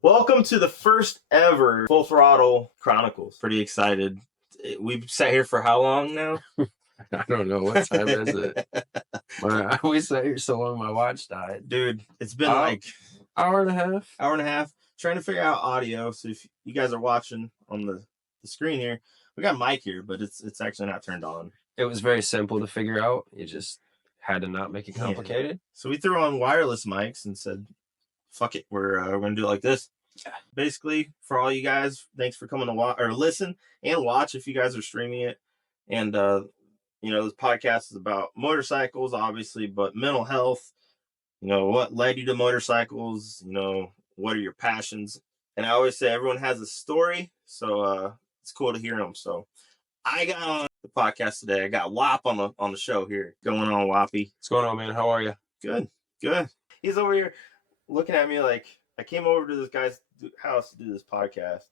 Welcome to the first ever Full Throttle Chronicles. Pretty excited. We've sat here for how long now? I don't know. What time is it? I always sat here so long my watch died. Dude, it's been like hour and a half. Hour and a half. Trying to figure out audio. So if you guys are watching on the screen here, we got mic here, but it's actually not turned on. It was very simple to figure out. You just had to not make it complicated. Yeah. So we threw on wireless mics and said, fuck it, we're going to do it like this. Yeah. Basically, for all you guys, thanks for coming to watch or listen and watch if you guys are streaming it. And, this podcast is about motorcycles, obviously, but mental health, what led you to motorcycles, what are your passions? And I always say everyone has a story, so it's cool to hear them. So I got on the podcast today. I got Wop on the show here. Going on, Woppy? What's going on, man? How are you? Good. He's over here looking at me like I came over to this guy's house to do this podcast,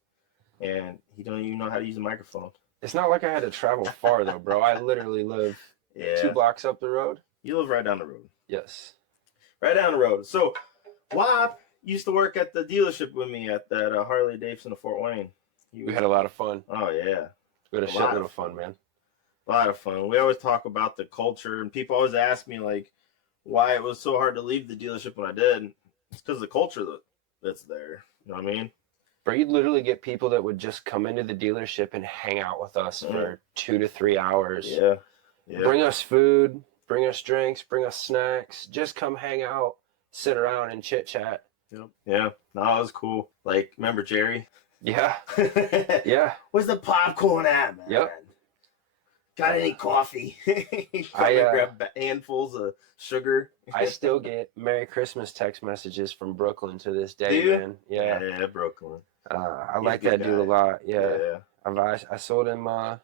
and he don't even know how to use a microphone. It's not like I had to travel far, though, bro. I literally live 2 blocks up the road. You live right down the road. Yes. Right down the road. So, Wop used to work at the dealership with me at that Harley Davon of Fort Wayne. We had a lot of fun. Oh, yeah. We had a shitload of fun, man. A lot of fun. We always talk about the culture, and people always ask me, like, why it was so hard to leave the dealership when I did. It's because of the culture that's there. You know what I mean? Bro, you'd literally get people that would just come into the dealership and hang out with us for 2 to 3 hours. Yeah. Bring us food, bring us drinks, bring us snacks. Just come hang out, sit around and chit chat. Yep. Yeah. No, it was cool. Like, remember Jerry? Yeah. Yeah. Where's the popcorn at, man? Yep. Got any coffee? I grab handfuls of sugar. I still get Merry Christmas text messages from Brooklyn to this day, man. Yeah. Yeah, Brooklyn. I like that dude a lot. Yeah. I sold him that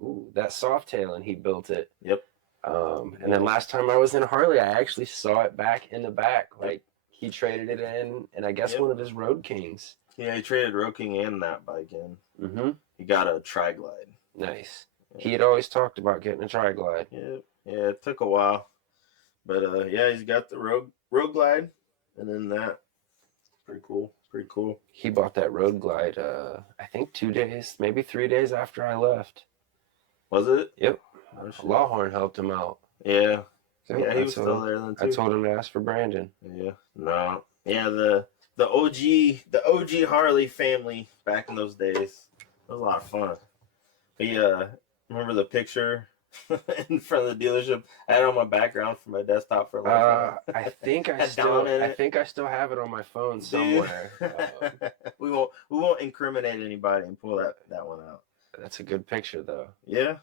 Softail, and he built it. Yep. And then last time I was in Harley, I actually saw it back in the back. Like, he traded it in, and I guess one of his Road Kings. Yeah, he traded Road King and that bike in. Mm-hmm. He got a Tri-Glide. Nice. He had always talked about getting a Tri-Glide. Yeah, it took a while. But, he's got the Road Glide, and then that. Pretty cool. He bought that Road Glide, I think 2 days, maybe 3 days after I left. Was it? Yep. Lawhorn helped him out. Yeah. So yeah, he was still there then, too. I told him to ask for Brandon. Yeah. No. Yeah, the OG Harley family back in those days. It was a lot of fun. But remember the picture in front of the dealership? I had it on my background for my desktop for a long time. I think I still have it on my phone somewhere. We won't incriminate anybody and pull that one out. That's a good picture, though. Yeah.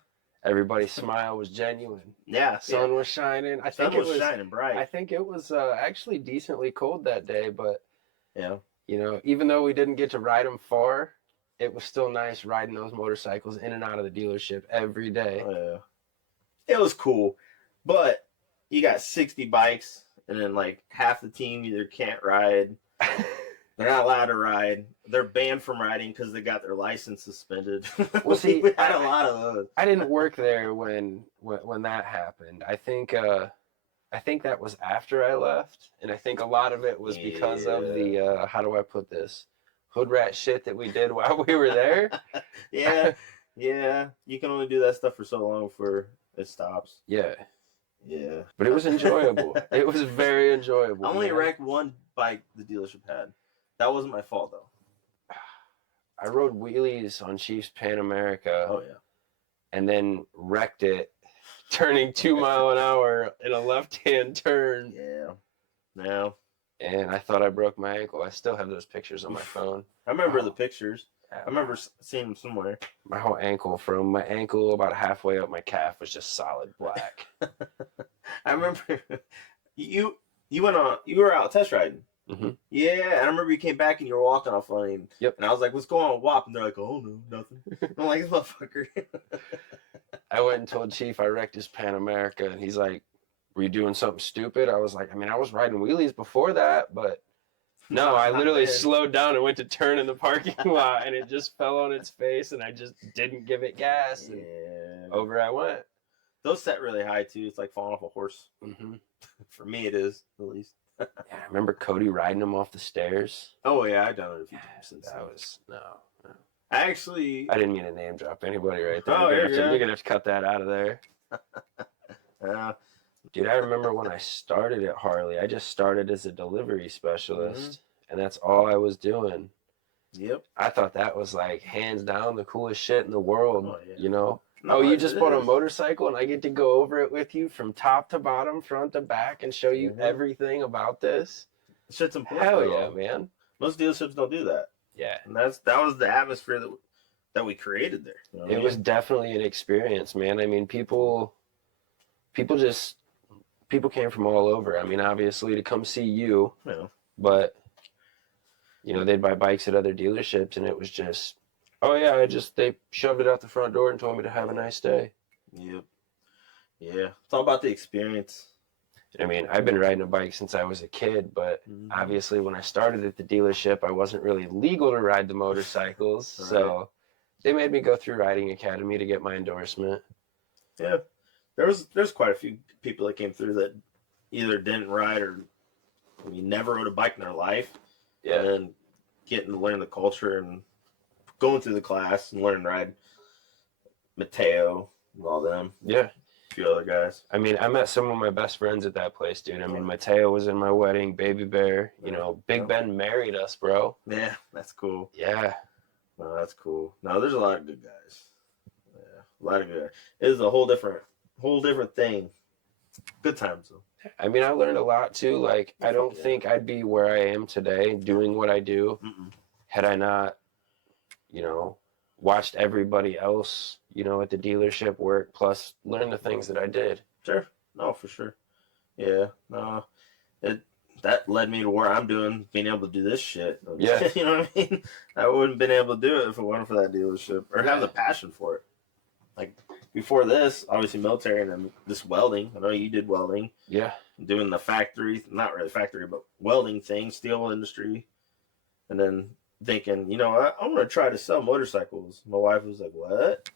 Everybody's smile was genuine. Yeah. Sun was shining. Sun was shining bright. I think it was actually decently cold that day, but yeah. Even though we didn't get to ride them far, it was still nice riding those motorcycles in and out of the dealership every day. Oh, yeah. It was cool, but you got 60 bikes, and then like half the team either can't ride, they're not allowed to ride, they're banned from riding because they got their license suspended. Well, see, we had a lot of those. I didn't work there when that happened. I think that was after I left, and I think a lot of it was because of the how do I put this, hood rat shit that we did while we were there. Yeah. You can only do that stuff for so long before it stops. Yeah. But it was enjoyable. It was very enjoyable. I only wrecked one bike the dealership had. That wasn't my fault, though. I rode wheelies on Chief's Pan America. Oh, yeah. And then wrecked it, turning 2 miles an hour in a left-hand turn. Yeah. No. And I thought I broke my ankle. I still have those pictures on my phone. I remember the pictures. I remember seeing them somewhere. My whole ankle, from my ankle about halfway up my calf, was just solid black. I remember you were out test riding. Mm-hmm. Yeah, I remember you came back and you were walking off lane. Yep. And I was like, "What's going on, Wop?" And they're like, "Oh no, nothing." I'm like, "This motherfucker." I went and told Chief I wrecked his Pan America, and he's like, "Were you doing something stupid?" I was like, I was riding wheelies before that, but no, I literally slowed down and went to turn in the parking lot, and it just fell on its face, and I just didn't give it gas, and over I went. Those set really high too. It's like falling off a horse. Mm-hmm. For me, it is, at least. Yeah, I remember Cody riding them off the stairs. Oh yeah, I've done it a few times since. That was no. Actually, I didn't mean to name drop anybody right there. oh, You're gonna have to cut that out of there. Yeah. Dude, I remember when I started at Harley, I just started as a delivery specialist, and that's all I was doing. Yep. I thought that was like hands down the coolest shit in the world, Oh, yeah. you know? No, you it just bought a is. motorcycle and I get to go over it with you from top to bottom, front to back, and show you everything about this. Shit's important. Hell yeah, man. Most dealerships don't do that. Yeah. And that was the atmosphere that we created there. You know what I mean? was definitely an experience, man. I mean, people came from all over. I mean, obviously to come see you, Yeah. but you know, they'd buy bikes at other dealerships and it was just, oh yeah, they shoved it out the front door and told me to have a nice day. Yep. Yeah. It's all about the experience. I mean, I've been riding a bike since I was a kid, but obviously when I started at the dealership, I wasn't really legal to ride the motorcycles. Right. So they made me go through riding academy to get my endorsement. Yeah. There's quite a few people that came through that either didn't ride or never rode a bike in their life. Yeah. And then getting to learn the culture and going through the class and learning to ride. Mateo and all them. Yeah. A few other guys. I mean, I met some of my best friends at that place, dude. I mean, Mateo was in my wedding, Baby Bear. You know, Big Ben married us, bro. Yeah, that's cool. Yeah. No, that's cool. No, there's a lot of good guys. Yeah, a lot of good guys. It is a whole different thing. Good times, though. I mean, I learned a lot, too. Like, I don't think I'd be where I am today doing what I do had I not, you know, watched everybody else, you know, at the dealership work, plus learn the things that I did. Sure. No, for sure. Yeah. No. That led me to where I'm doing, being able to do this shit. Yeah. You know what I mean? I wouldn't have been able to do it if it wasn't for that dealership or have the passion for it. Like before this, obviously military and then this welding. I know you did welding. Yeah. Doing the factory, not really factory, but welding thing, steel industry. And then thinking, you know, I'm going to try to sell motorcycles. My wife was like, what?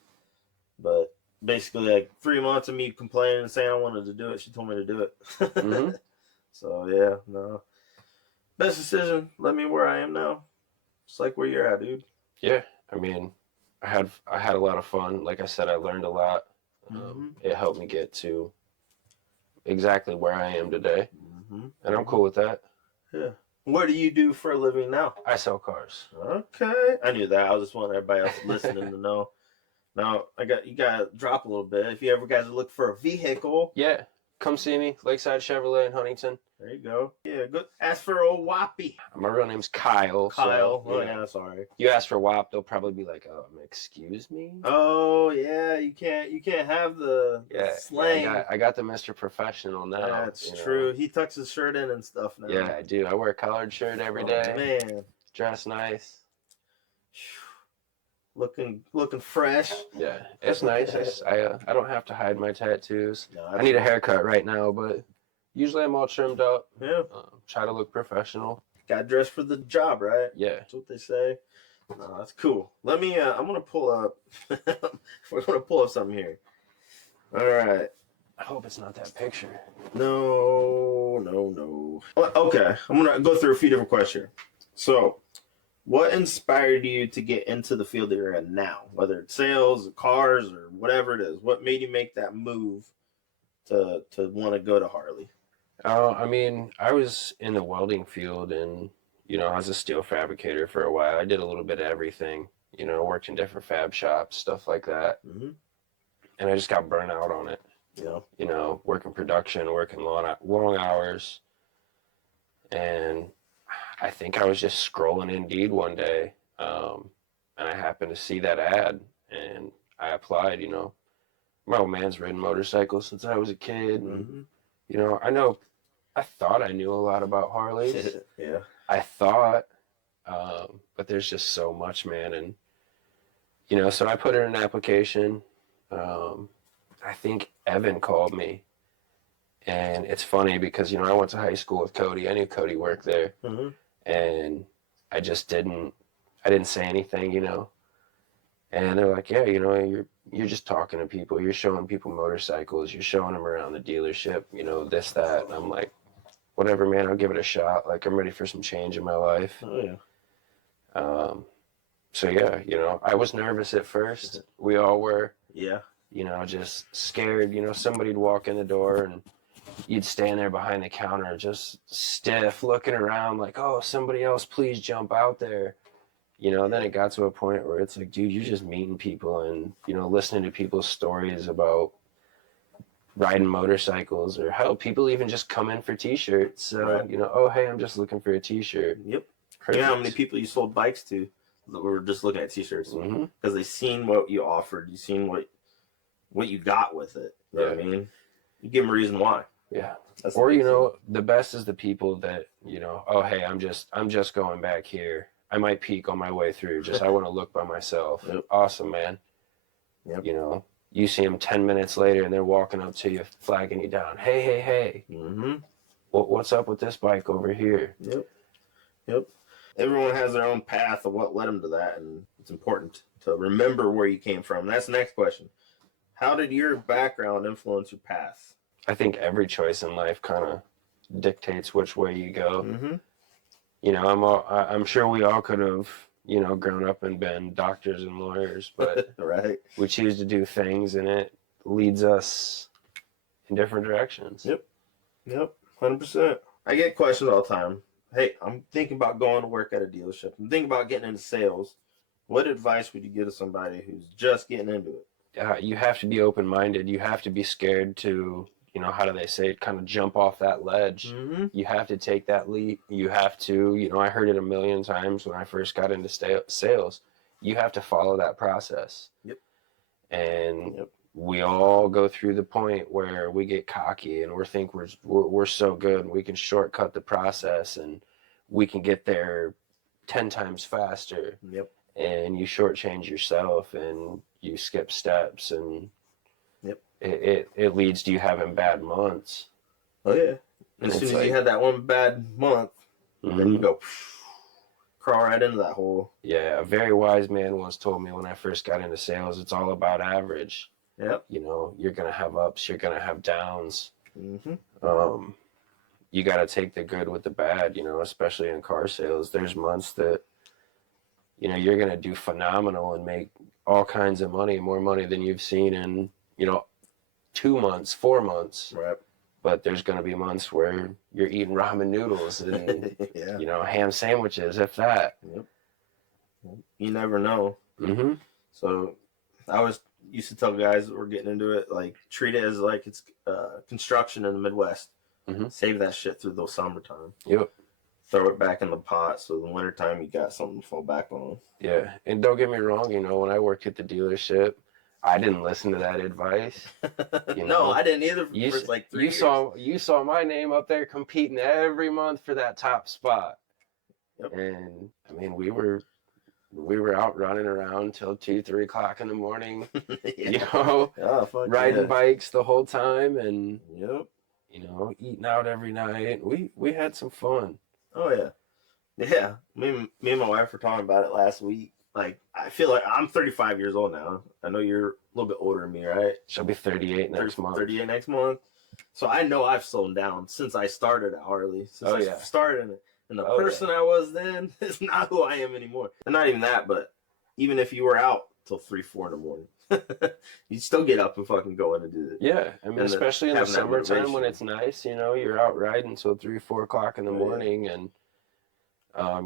But basically, like 3 months of me complaining and saying I wanted to do it, she told me to do it. So, yeah, no. Best decision led me where I am now. Just like where you're at, dude. Yeah, I mean, I had a lot of fun. Like I said, I learned a lot. It helped me get to exactly where I am today. And I'm cool with that. Yeah. What do you do for a living now? I sell cars. Okay. I knew that. I was just wanting everybody else listening to know. Now, you got to drop a little bit. If you ever guys look for a vehicle. Yeah. Come see me. Lakeside Chevrolet in Huntington. There you go. Yeah, go ask for old Whoppy. My real name's Kyle. Kyle. So, yeah, sorry. You ask for Whop, they'll probably be like, excuse me? Oh, yeah. You can't have the slang. Yeah, I got the Mr. Professional now. That's true. He tucks his shirt in and stuff now. Yeah, I do. I wear a collared shirt every day. Man. Dress nice. Looking fresh. Yeah, it's nice. I don't have to hide my tattoos. No, I need a haircut right now, but usually I'm all trimmed up. Yeah. Try to look professional. Got dressed for the job, right? Yeah. That's what they say. No, that's cool. Let me. I'm gonna pull up. We're gonna pull up something here. All right. I hope it's not that picture. No. Okay, I'm gonna go through a few different questions. So, what inspired you to get into the field that you're in now? Whether it's sales, or cars, or whatever it is. What made you make that move to want to go to Harley? I mean, I was in the welding field and, you know, I was a steel fabricator for a while. I did a little bit of everything. You know, worked in different fab shops, stuff like that. And I just got burnt out on it. Yeah. You know, working production, working long hours. And I think I was just scrolling Indeed one day, and I happened to see that ad, and I applied. You know, my old man's ridden motorcycles since I was a kid, and you know, I thought I knew a lot about Harleys. Yeah, I thought, but there's just so much, man, and you know, so I put in an application. I think Evan called me. And it's funny because, you know, I went to high school with Cody. I knew Cody worked there. And I just didn't say anything, you know. And they're like, yeah, you know, you're just talking to people. You're showing people motorcycles. You're showing them around the dealership, you know, this, that. And I'm like, whatever, man, I'll give it a shot. Like, I'm ready for some change in my life. Oh yeah. So yeah, you know, I was nervous at first. We all were. Yeah. You know, just scared. You know, somebody'd walk in the door and you'd stand there behind the counter, just stiff, looking around like, oh, somebody else, please jump out there. You know, then it got to a point where it's like, dude, you're just meeting people and, you know, listening to people's stories about riding motorcycles, or how people even just come in for t-shirts. So, Right. you know, oh, hey, I'm just looking for a t-shirt. Yep. Perfect. You know how many people you sold bikes to that were just looking at t-shirts Mhm. because they seen what you offered, you seen what you got with it. You know what I mean? You give them a reason why. Yeah. That's Or, you know, the best is the people that, you know, oh, hey, I'm just going back here. I might peek on my way through. Just I want to look by myself. Yep. Awesome, man. Yep. You know, you see them 10 minutes later and they're walking up to you, flagging you down. Hey, hey, hey. Mm-hmm. What's up with this bike over here? Yep. Yep. Everyone has their own path of what led them to that, and it's important to remember where you came from. That's the next question. How did your background influence your path? I think every choice in life kind of dictates which way you go. Mm-hmm. You know, I'm sure we all could have, you know, grown up and been doctors and lawyers, but right. We choose to do things and it leads us in different directions. Yep. 100%. I get questions all the time. Hey, I'm thinking about going to work at a dealership. I'm thinking about getting into sales. What advice would you give to somebody who's just getting into it? You have to be open-minded. You have to be scared to, you know, how do they say it, kind of jump off that ledge. Mm-hmm. You have to take that leap. You have to, you know, I heard it a million times when I first got into sales. You have to follow that process. Yep. And we all go through the point where we get cocky and we think we're so good and we can shortcut the process and we can get there 10 times faster. Yep. And you shortchange yourself and you skip steps, and it leads to you having bad months. Oh yeah. And as soon as you had that one bad month, then you go crawl right into that hole. Yeah, a very wise man once told me when I first got into sales, it's all about average. Yep. You know, you're gonna have ups, you're gonna have downs. Mm-hmm. You got to take the good with the bad. You know, especially in car sales, there's months that, you know, you're gonna do phenomenal and make all kinds of money, more money than you've seen in, you know, 2 months, 4 months. Right. But there's going to be months where you're eating ramen noodles and, you know, ham sandwiches, if that. Yep. You never know. Mm-hmm. So I used to tell guys that were getting into it, like, treat it as like it's construction in the Midwest. Mm-hmm. Save that shit through the summertime. Yep. Throw it back in the pot so in the wintertime you got something to fall back on. Yeah. And don't get me wrong, you know, when I worked at the dealership, I didn't listen to that advice. You know? No, I didn't either for like 3 years. You saw my name up there competing every month for that top spot. Yep. And I mean, we were out running around till 2-3 o'clock in the morning. You know, riding bikes the whole time and you know, eating out every night. We had some fun. Oh yeah. Yeah. Me and my wife were talking about it last week. Like, I feel like I'm 35 years old now. I know you're a little bit older than me, right? She'll be 38 next month. 38 next month. So I know I've slowed down since I started at Harley. Since I started in it. And the person I was then is not who I am anymore. And not even that, but even if you were out till 3-4 in the morning, you'd still get up and fucking go in and do it. Yeah, I mean, especially in the summertime when it's nice, you know, you're out riding till 3-4 o'clock in the morning, and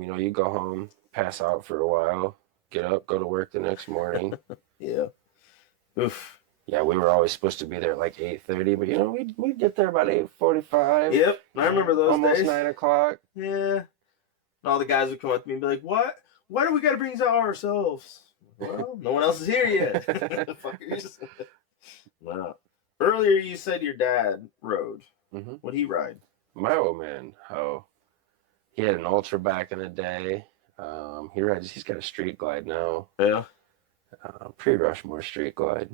you know, you go home, pass out for a while, get up, go to work the next morning. Yeah. Oof. Yeah, we were always supposed to be there at like 8:30, but you know, we'd get there about 8:45. Yep, I remember those almost days. 9 o'clock. Yeah. And all the guys would come up to me and be like, "What? Why do we got to bring this out ourselves?" Well, no one else is here yet. Fuckers. Wow. Earlier you said your dad rode. Mm-hmm. What'd he ride? My old man. Oh, he had an Ultra back in the day. He's got a Street Glide now. Yeah. Pre-Rushmore Street Glide.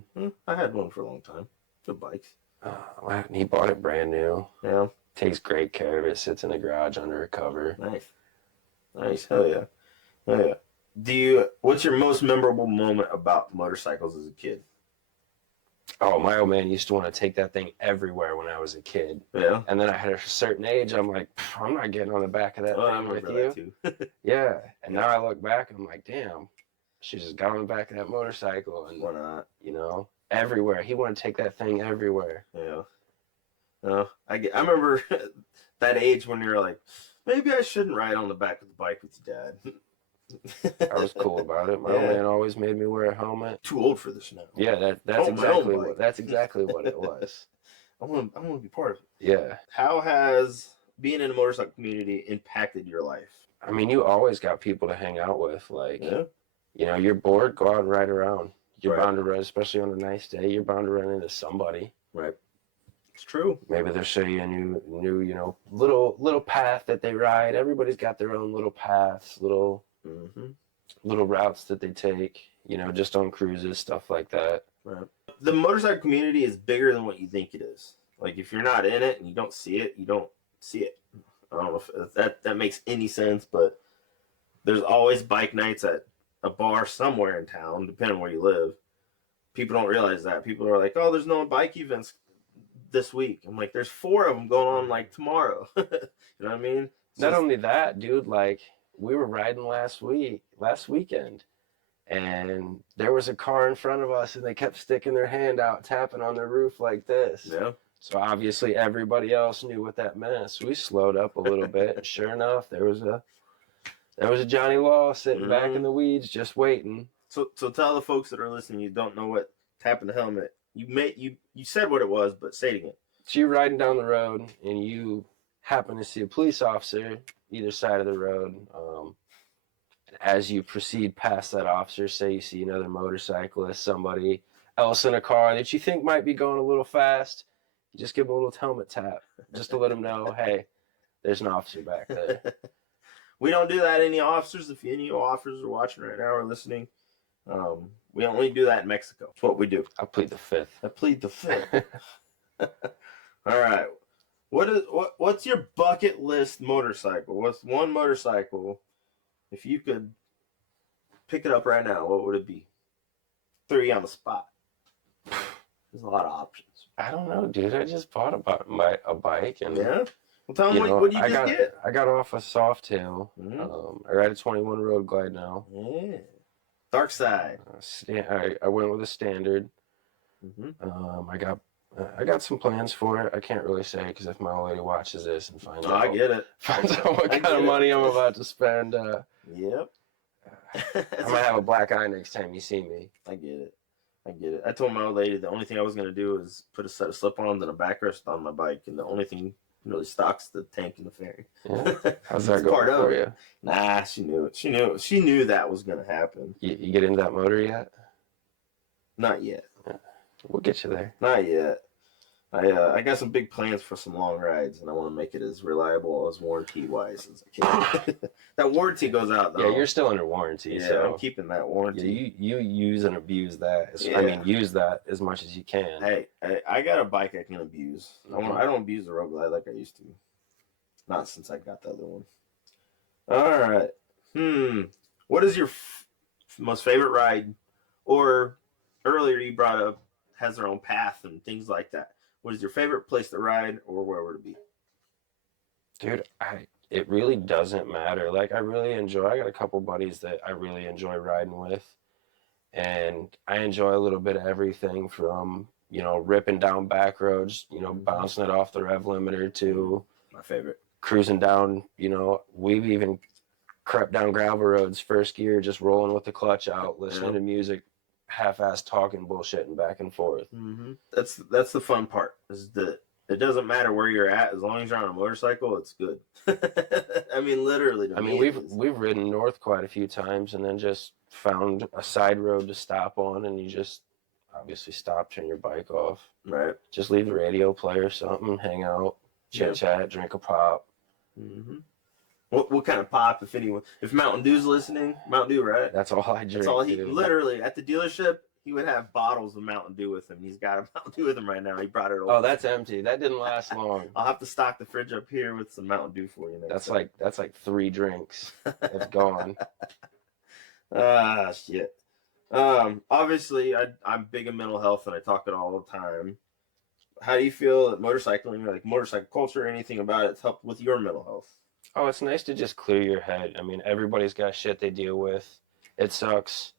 I had one for a long time. Good bikes. He bought it brand new. Yeah. Takes great care of it. Sits in the garage under a cover. Nice. Hell yeah. What's your most memorable moment about motorcycles as a kid? Oh, my old man used to want to take that thing everywhere when I was a kid. Yeah. And then I had a certain age, I'm like, I'm not getting on the back of that thing with you. That too. Yeah. And now I look back, I'm like, damn, she just got on the back of that motorcycle. And, why not? You know, everywhere. He wanted to take that thing everywhere. Yeah. I remember that age when you're like, maybe I shouldn't ride on the back of the bike with your dad. I was cool about it. My old man always made me wear a helmet. Too old for this now. Yeah, that's exactly what it was. I want to be part of it. Yeah. How has being in the motorcycle community impacted your life? I mean, you always got people to hang out with. Like, you know, you're bored, go out and ride around. You're bound to run, especially on a nice day. You're bound to run into somebody. Right. It's true. Maybe they'll show you a new, you know, little path that they ride. Everybody's got their own little paths, little routes that they take, you know, just on cruises, stuff like that. Right. The motorcycle community is bigger than what you think it is. Like, if you're not in it and you don't see it, you don't see it. I don't know if that makes any sense, but there's always bike nights at a bar somewhere in town, depending on where you live. People don't realize that. People are like, oh, there's no bike events this week. I'm like, there's 4 of them going on like tomorrow. You know what I mean? Not only that, dude, like, we were riding last weekend, and there was a car in front of us, and they kept sticking their hand out, tapping on their roof like this. Yeah. So obviously everybody else knew what that meant. So we slowed up a little bit, and sure enough, there was a Johnny Law sitting back in the weeds, just waiting. So tell the folks that are listening, you don't know what tapping the helmet. You said what it was, but say it again. So you're riding down the road, and you happen to see a police officer either side of the road. As you proceed past that officer, say you see another motorcyclist, somebody else in a car that you think might be going a little fast, you just give them a little helmet tap, just to let them know, hey, there's an officer back there. We don't do that. Any officers, if any officers are watching right now or listening, we only do that in Mexico. That's what we do. I plead the fifth. All right. What's your bucket list motorcycle? What's one motorcycle? If you could pick it up right now, what would it be? Throw you on the spot. There's a lot of options. I don't know, dude. I just bought a bike, and well, tell them what you just get. I got off a Softail. I ride a 21 Road Glide now. Yeah. Dark side. I went with a standard. I got some plans for it. I can't really say, because if my old lady watches this and finds out, I get it. Finds out what kind of money I'm about to spend. Yep. I might have a black eye next time you see me. I get it. I told my old lady the only thing I was going to do is put a set of slip-ons and a backrest on my bike, and the only thing really stocks the tank and the fairing. Yeah. How's that going for you? Nah, she knew it. She knew that was going to happen. You get into that motor yet? Not yet. Yeah. We'll get you there. Not yet. I got some big plans for some long rides, and I want to make it as reliable as warranty-wise as I can. That warranty goes out, though. Yeah, you're still under warranty. Yeah, so I'm keeping that warranty. Yeah, you use and abuse that. I mean, use that as much as you can. Hey, I got a bike I can abuse. I don't abuse the Road Glide like I used to. Not since I got the other one. All right. What is your most favorite ride? Or earlier you brought up has their own path and things like that. What is your favorite place to ride, or where would it be? Dude, it really doesn't matter. Like, I got a couple buddies that I really enjoy riding with. And I enjoy a little bit of everything from, ripping down back roads, bouncing it off the rev limiter to my favorite. Cruising down, we've even crept down gravel roads, first gear, just rolling with the clutch out, listening to music, half-assed talking, bullshitting back and forth. That's the fun part. Is that it doesn't matter where you're at, as long as you're on a motorcycle, it's good. I mean, literally. We've ridden north quite a few times, and then just found a side road to stop on, and you just obviously stop, turn your bike off. Right. Just leave the radio play or something, hang out, chit-chat, drink a pop. What kind of pop, if anyone? If Mountain Dew's listening, Mountain Dew, right? That's all I drink. That's all he literally at the dealership. He would have bottles of Mountain Dew with him. He's got a Mountain Dew with him right now. He brought it over. Oh, that's empty. That didn't last long. I'll have to stock the fridge up here with some Mountain Dew for you next time. That's like 3 drinks. It's gone. Shit. Obviously, I'm big in mental health, and I talk it all the time. How do you feel that motorcycling, like motorcycle culture, or anything about it's helped with your mental health? Oh, it's nice to just clear your head. I mean, everybody's got shit they deal with. It sucks.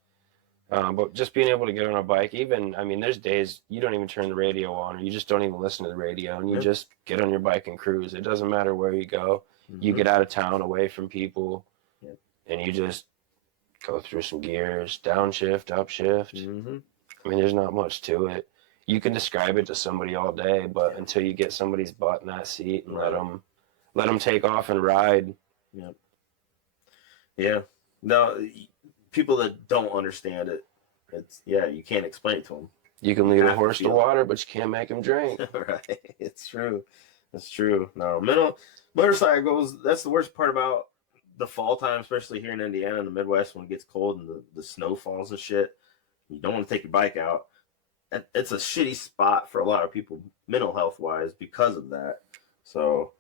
But just being able to get on a bike, even, I mean, there's days you don't even turn the radio on, or you just don't even listen to the radio, and you just get on your bike and cruise. It doesn't matter where you go. You get out of town, away from people, and you just go through some gears, downshift, upshift. I mean, there's not much to it. You can describe it to somebody all day, but until you get somebody's butt in that seat and let them take off and ride. Yeah. No, people that don't understand it, you can't explain it to them. You can lead a horse to water, but you can't make him drink. Right. It's true. It's true. No, motorcycles, that's the worst part about the fall time, especially here in Indiana in the Midwest when it gets cold and the snow falls and shit. You don't want to take your bike out. It's a shitty spot for a lot of people, mental health wise, because of that. So,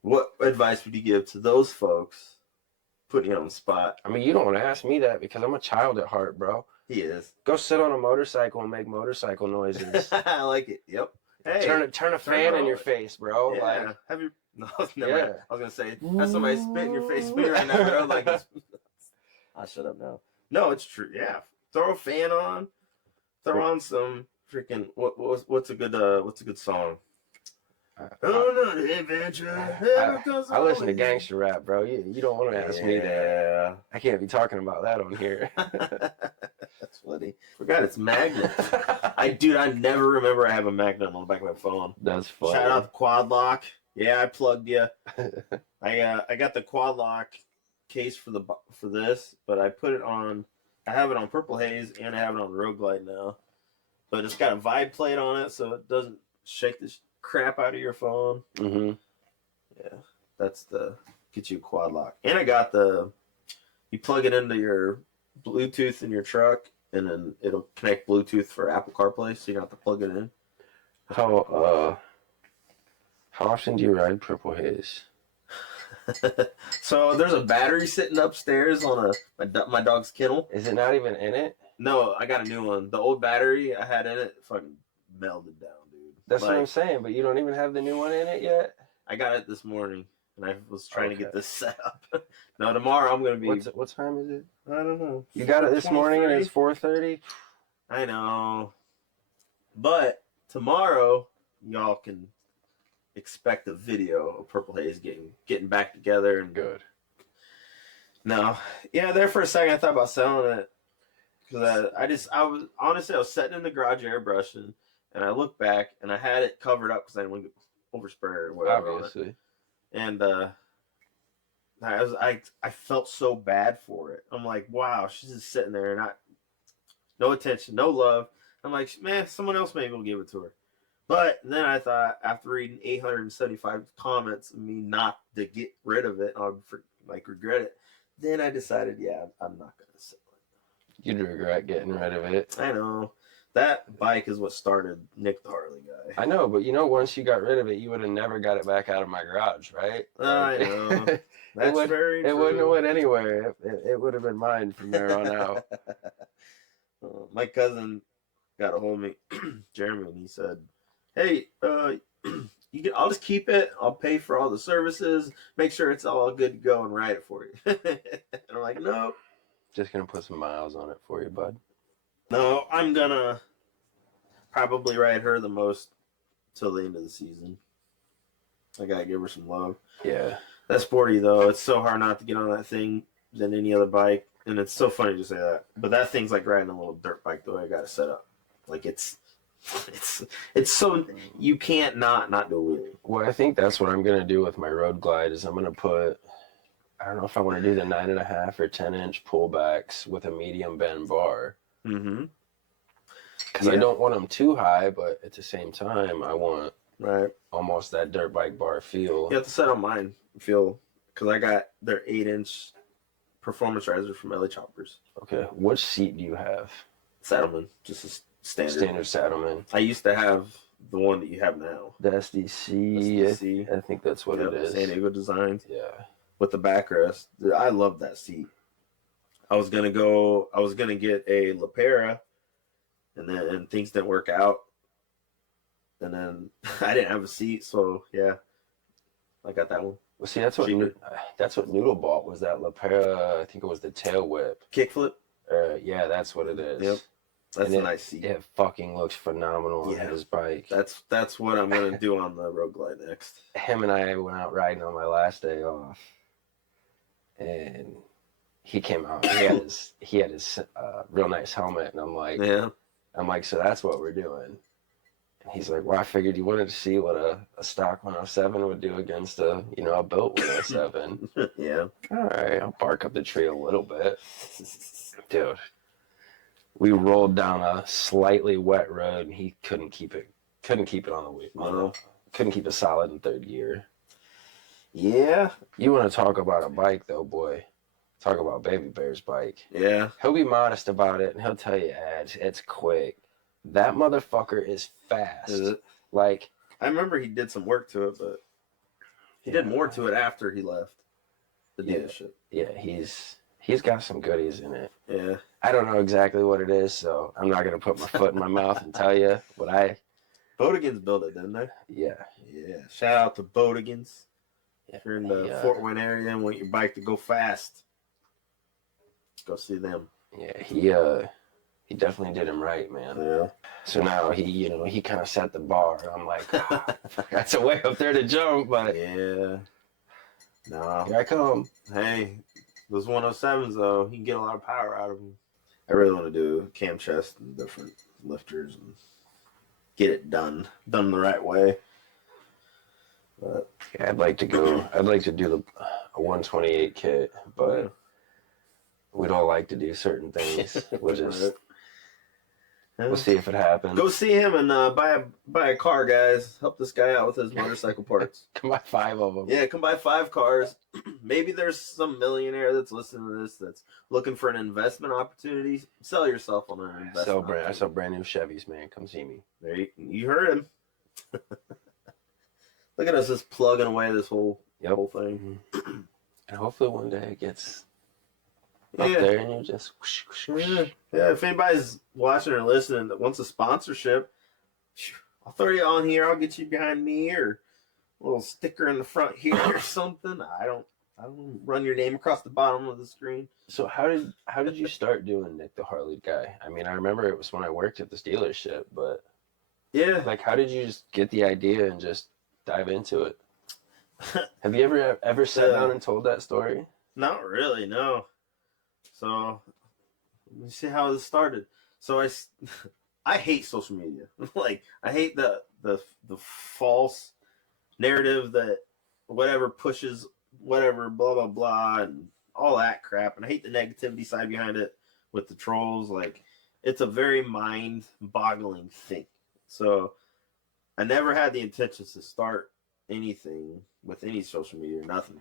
what advice would you give to those folks? Putting you on the spot. I mean, you don't want to ask me that because I'm a child at heart, bro. He is. Go sit on a motorcycle and make motorcycle noises. I like it. Yep. Hey, turn a fan in your face, bro. Yeah. Like, have you? No, never. Yeah. I was gonna say, have somebody spit in your face right now, bro. Like, I'll shut up now. No, it's true. Yeah. Throw a fan on. Throw on some freaking what's a good song? I listen to gangster rap, bro. You don't want to ask me that. I can't be talking about that on here. That's funny. Forgot it's magnet. I never remember I have a magnet on the back of my phone. That's funny. Shout out the quad lock. Yeah, I plugged you. I got the quad lock case for this, but I put it on. I have it on Purple Haze and I have it on Road Glide now. But it's got a vibe plate on it, so it doesn't shake this crap out of your phone. Yeah, that's get you a quad lock. And I got you plug it into your Bluetooth in your truck, and then it'll connect Bluetooth for Apple CarPlay, so you don't have to plug it in. How often do you ride Purple Haze? So there's a battery sitting upstairs on my dog's kennel. Is it not even in it? No, I got a new one. The old battery I had in it fucking melted down, dude. That's what I'm saying, but you don't even have the new one in it yet? I got it this morning, and I was trying to get this set up. No, tomorrow I'm going to be... What time is it? I don't know. You got it this morning and it's 4:30? I know. But tomorrow, y'all can expect a video of Purple Haze getting back together. And good. No. Yeah, there for a second I thought about selling it. Because I was sitting in the garage airbrushing, and I looked back, and I had it covered up because I didn't want to get overspray or whatever. Obviously. And I felt so bad for it. I'm like, wow, she's just sitting there, and no attention, no love. I'm like, man, someone else maybe will give it to her. But then I thought, after reading 875 comments of me not to get rid of it, I'd regret it. Then I decided, yeah, I'm not gonna sell it. You'd regret getting rid of it. I know. That bike is what started Nick the Harley guy. I know, but once you got rid of it, you would have never got it back out of my garage, right? I know. That's very true. It wouldn't have went anywhere. It would have been mine from there on out. My cousin got a hold of me, Jeremy, and he said, hey, I'll just keep it. I'll pay for all the services, make sure it's all good to go, and ride it for you. And I'm like, no. Just going to put some miles on it for you, bud. No, I'm going to probably ride her the most till the end of the season. I got to give her some love. Yeah. That's sporty, though. It's so hard not to get on that thing than any other bike. And it's so funny to say that. But that thing's like riding a little dirt bike the way I got it set up. Like, it's so, you can't not do a wheelie. Well, I think that's what I'm going to do with my Road Glide is I'm going to put, I don't know if I want to do the 9.5 or 10-inch pullbacks with a medium bend bar. Mm-hmm. Because I don't want them too high, but at the same time, I want almost that dirt bike bar feel. You have to set on mine feel, because I got their 8-inch performance riser from LA Choppers. Okay. Which seat do you have? Saddleman, just a standard Saddleman. I used to have the one that you have now. The SDC. I think that's what it is. San Diego Designs. Yeah. With the backrest. I love that seat. I was gonna get a Lapera, and things didn't work out. And then I didn't have a seat, so yeah, I got that one. Well, see, that's what Noodle bought, was that Lapera. I think it was the tail whip. Kickflip. Yeah, that's what it is. Yep, that's a nice seat. It fucking looks phenomenal on his bike. That's what I'm gonna do on the Road Glide next. Him and I went out riding on my last day off, and he came out. He had his real nice helmet, and I'm like, so that's what we're doing. And he's like, well, I figured you wanted to see what a stock 107 would do against a built 107. Yeah. All right, I'll bark up the tree a little bit. Dude, we rolled down a slightly wet road, and he couldn't keep it on the wheel. Couldn't keep it solid in third gear. Yeah. You want to talk about a bike, though, boy. Talk about Baby Bear's bike. Yeah. He'll be modest about it, and he'll tell you, it's quick. That motherfucker is fast. Is it? Like, I remember he did some work to it, but he did more to it after he left the dealership. Yeah, he's got some goodies in it. Yeah. I don't know exactly what it is, so I'm not gonna put my foot in my mouth and tell you what Bodigans built it, didn't they? Yeah. Yeah. Shout out to Bodigans. Yeah. If you're in the Fort Wayne area and want your bike to go fast, go see them. Yeah, he definitely did him right, man. Yeah. So now he kind of set the bar. I'm like, that's a way up there to jump, but yeah. No. Here I come. Hey, those 107s though, you can get a lot of power out of them. I really want to do cam chest and different lifters and get it done the right way. But yeah, I'd like to do a 128 kit, but we don't like to do certain things. We'll see if it happens. Go see him and buy a car, guys. Help this guy out with his motorcycle parts. Come buy 5 of them. Yeah, come buy 5 cars. Maybe there's some millionaire that's listening to this that's looking for an investment opportunity. Sell yourself on an investment. I sell brand new Chevys, man. Come see me. There you heard him. Look at us just plugging away this whole thing. And hopefully one day it gets up there and you just whoosh, whoosh, whoosh. Yeah, if anybody's watching or listening that wants a sponsorship, I'll throw you on here. I'll get you behind me, or a little sticker in the front here or something. I don't run your name across the bottom of the screen. So how did you start doing Nick the Harley guy? I mean, I remember it was when I worked at this dealership, but yeah, like, how did you just get the idea and just dive into it? Have you ever sat down and told that story? Not really, no. So let me see how this started. So I hate social media. Like, I hate the false narrative that whatever pushes whatever blah blah blah and all that crap, and I hate the negativity side behind it with the trolls. Like, it's a very mind-boggling thing. So I never had the intentions to start anything with any social media or nothing.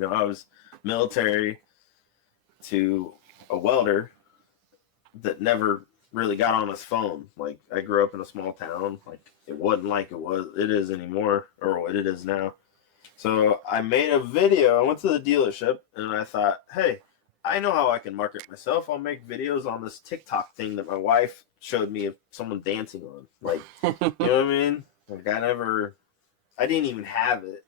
I was military to a welder that never really got on his phone. Like, I grew up in a small town. Like, it wasn't like it is anymore, or what it is now. So I made a video. I went to the dealership and I thought, hey, I know how I can market myself. I'll make videos on this TikTok thing that my wife showed me of someone dancing on. Like, you know what I mean? Like, I didn't even have it.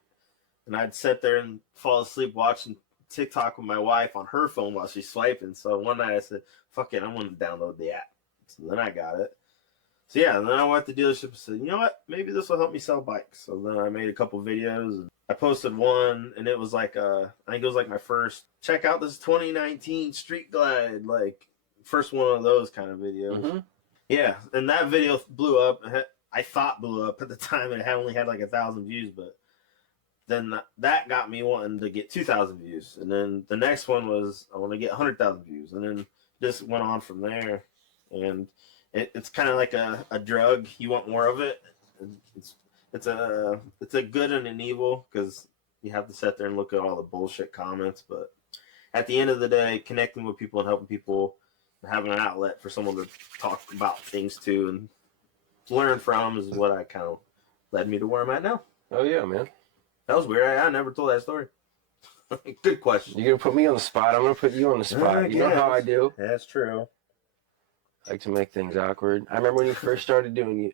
And I'd sit there and fall asleep watching TikTok with my wife on her phone while she's swiping. So one night I said, fuck it, I'm going to download the app. So then I got it. So yeah, and then I went to the dealership and said, you know what? Maybe this will help me sell bikes. So then I made a couple videos. And I posted one, and it was like, I think it was like my first, check out this 2019 Street Glide, like first one of those kind of videos. Mm-hmm. Yeah, and that video blew up. I thought blew up at the time. It had only had like 1,000 views, but then that got me wanting to get 2,000 views. And then the next one was, I want to get 100,000 views. And then just went on from there. And it's kind of like a drug. You want more of it. It's a good and an evil, because you have to sit there and look at all the bullshit comments. But at the end of the day, connecting with people and helping people, and having an outlet for someone to talk about things to and learn from is what I led me to where I'm at now. Oh yeah, man. That was weird. I never told that story. Good question. You're gonna put me on the spot. I'm gonna put you on the spot. You know how I do. That's true. I like to make things awkward. I remember when you first started doing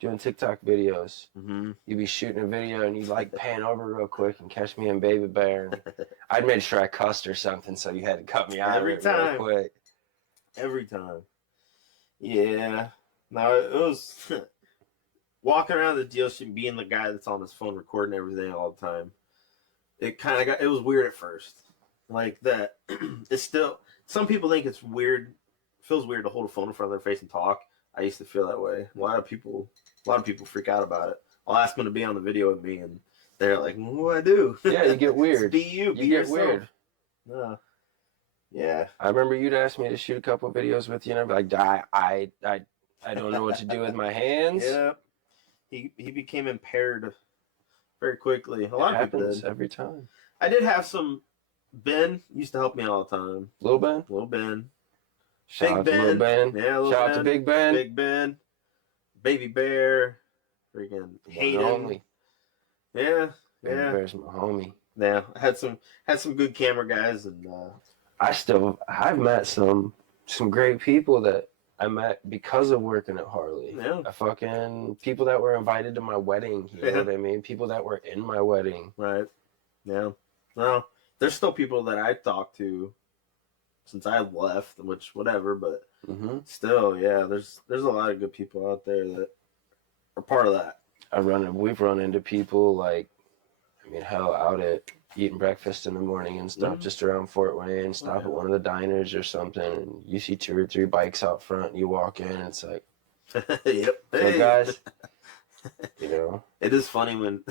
TikTok videos. Mm-hmm. You'd be shooting a video and you'd like pan over real quick and catch me in Baby Bear. And I'd made sure I cussed or something, so you had to cut me out Every of it time. real quick. Every time. Yeah. No, it was walking around the dealership being the guy that's on his phone recording everything all the time. It was weird at first. Like that. It's still, some people think it's weird. It feels weird to hold a phone in front of their face and talk. I used to feel that way. A lot of people freak out about it. I'll ask them to be on the video with me, and they're like, "What do I do?" Yeah, you get weird. Be you. Be you get yourself. weird. Yeah. I remember you'd ask me to shoot a couple videos with you, and I'd be like, I don't know what to do with my hands. Yeah. He became impaired very quickly. A lot of people did. Every time. I did have some. Ben used to help me all the time. Little Ben. Shout out to Little Ben. Yeah, Little Shout out to Big Ben. Big Ben. Baby Bear. Freaking Hayden. Yeah. Baby Bear's my homie. Yeah, I had some good camera guys, and I've met some great people that I met because of working at Harley. Yeah. People that were invited to my wedding. You know what I mean? People that were in my wedding. Right. Yeah. Well, there's still people that I talked to since I left, which whatever, but still, yeah, there's a lot of good people out there that are part of that. We've run into people like, out at eating breakfast in the morning and stuff, just around Fort Wayne, stop at one of the diners or something, and you see 2 or 3 bikes out front, and you walk in, and it's like, yep. Hey guys. It is funny when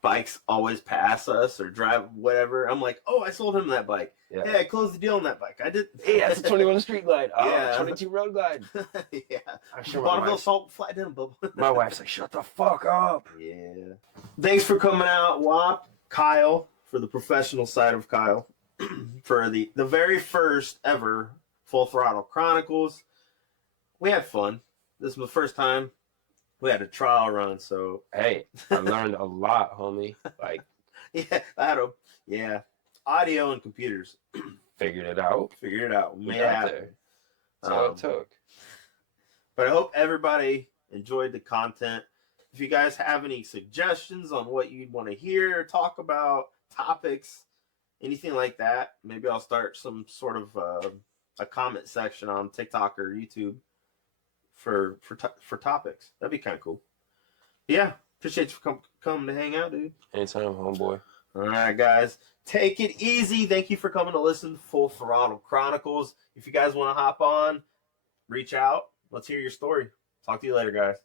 bikes always pass us or drive whatever. I'm like, oh, I sold him that bike. Yeah. Hey, I closed the deal on that bike. I did. Hey, that's a 21 Street Glide. Oh, yeah. 22 Road Glide. Yeah. I'm sure Bonneville Salt Flat down, bub. My wife's like, shut the fuck up. Yeah. Thanks for coming out, Wap. Kyle, for the professional side of Kyle, for the very first ever Full Throttle Chronicles. We had fun. This was the first time we had a trial run, so hey, I learned a lot, homie. Like, audio and computers. Figured it out. Made it happen. That's all it took. But I hope everybody enjoyed the content. If you guys have any suggestions on what you'd want to hear, talk about, topics, anything like that, maybe I'll start some sort of a comment section on TikTok or YouTube for topics. That'd be kind of cool. Yeah, appreciate you for coming to hang out, dude. Anytime, homeboy. All right, guys, take it easy. Thank you for coming to listen to Full Throttle Chronicles. If you guys want to hop on, reach out. Let's hear your story. Talk to you later, guys.